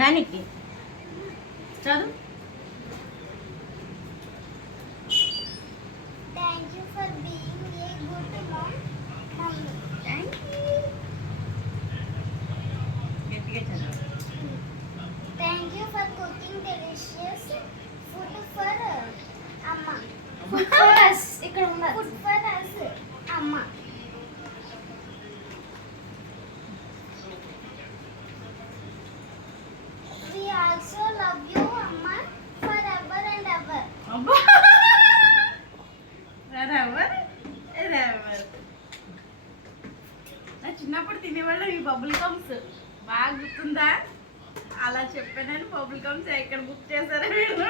దానికి చదువు. Thank you for being a good mom, mommy. Thank you. గట్టిగా చదువు. Thank you for cooking delicious food for Amma. Food for us. ఇక్కడ ఉన్న food for us, Amma. We also love you, Amma, forever and ever. అబ్బా రెవర్ రెవర్. నా చిన్నప్పుడు తినేవాళ్ళు ఈ బబుల్ గమ్స్ బాగా గుర్తుందా? అలా చెప్పానని బబుల్ గమ్స్ ఎక్కడ బుక్ చేశారో వీళ్ళు.